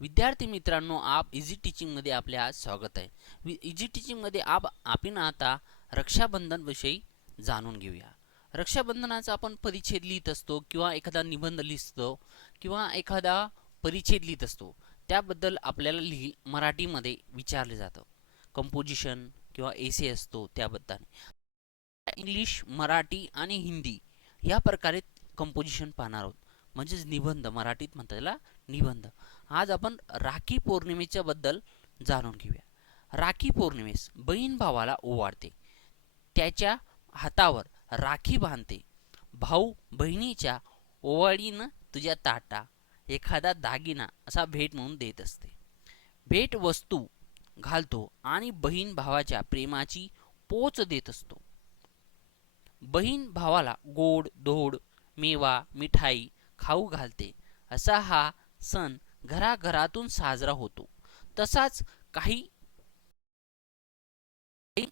विद्यार्थी मित्रांनो आप इझी टीचिंगमध्ये आपले आज स्वागत आहे. वि इझी टीचिंगमध्ये आप आपण आता रक्षाबंधनविषयी जाणून घेऊया. रक्षाबंधनाचा आपण परिच्छेद लिहित असतो किंवा एखादा निबंध लिहितो किंवा एखादा परिच्छेद लिहित असतो. त्याबद्दल आपल्याला लिहि मराठीमध्ये विचारलं जातं. कंपोजिशन किंवा एसे असतो त्याबद्दल. इंग्लिश मराठी आणि हिंदी या प्रकारे कंपोजिशन पाहणार आहोत. म्हणजेच निबंध मराठीत म्हणतात त्याला निबंध. आज आपण राखी पौर्णिमेच्या बद्दल जाणून घेऊया. राखी पौर्णिमेस बहीण भावाला ओवाळते. त्याच्या हातावर राखी बांधते. भाऊ बहिणीच्या ओवाळीनं तुझ्या ताटा एखादा दागिना असा भेट म्हणून देत असते. भेट वस्तू घालतो आणि बहीण भावाच्या प्रेमाची पोच देत असतो. बहीण भावाला गोड धोड मेवा मिठाई खाऊ घालते. असा हा सण घराघरातून साजरा होतो. तसाच काही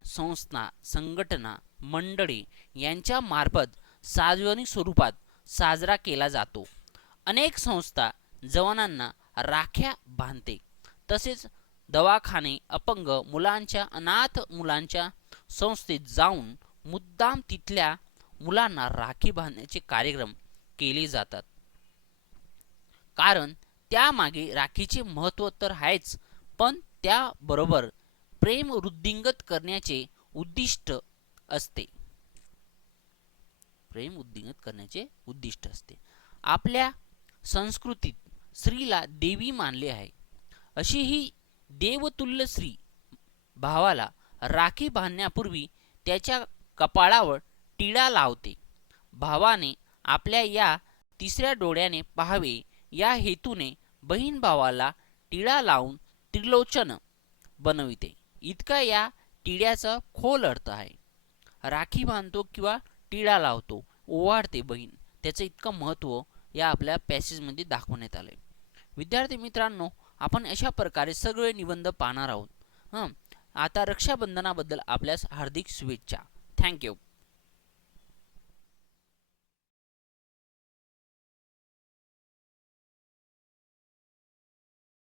संस्था संघटना मंडळे यांच्या मार्फत सार्वजनिक स्वरूपात साजरा केला जातो. अनेक संस्था जवानांना राख्या बांधते. तसेच दवाखाने अपंग मुलांच्या अनाथ मुलांच्या संस्थेत जाऊन मुद्दाम तिथल्या मुलांना राखी बांधण्याचे कार्यक्रम केले जातात. कारण त्यामागे राखीचे महत्त्व तर आहेच पण त्याबरोबर प्रेम वृद्धिंगत करण्याचे उद्दिष्ट असते. प्रेम उद्दिंगत करण्याचे उद्दिष्ट असते. आपल्या संस्कृतीत स्त्रीला देवी मानले आहे. अशी ही देवतुल्य स्त्री भावाला राखी बांधण्यापूर्वी त्याच्या कपाळावर टिळा लावते. भावाने आपल्या या तिसऱ्या डोळ्याने पाहावे या हेतूने बहीण भावाला टिळा लावून त्रिलोचन बनविते. इतका या टिळ्याचा खोल अर्थ आहे. राखी बांधतो किंवा टिळा लावतो ओवाळते बहीण. त्याचं इतकं महत्त्व या आपल्या पॅसेजमध्ये दाखवण्यात आलं आहे विद्यार्थी मित्रांनो आपण अशा प्रकारे सगळे निबंध पाहणार आहोत. हं आता रक्षाबंधनाबद्दल आपल्यास हार्दिक शुभेच्छा. थँक्यू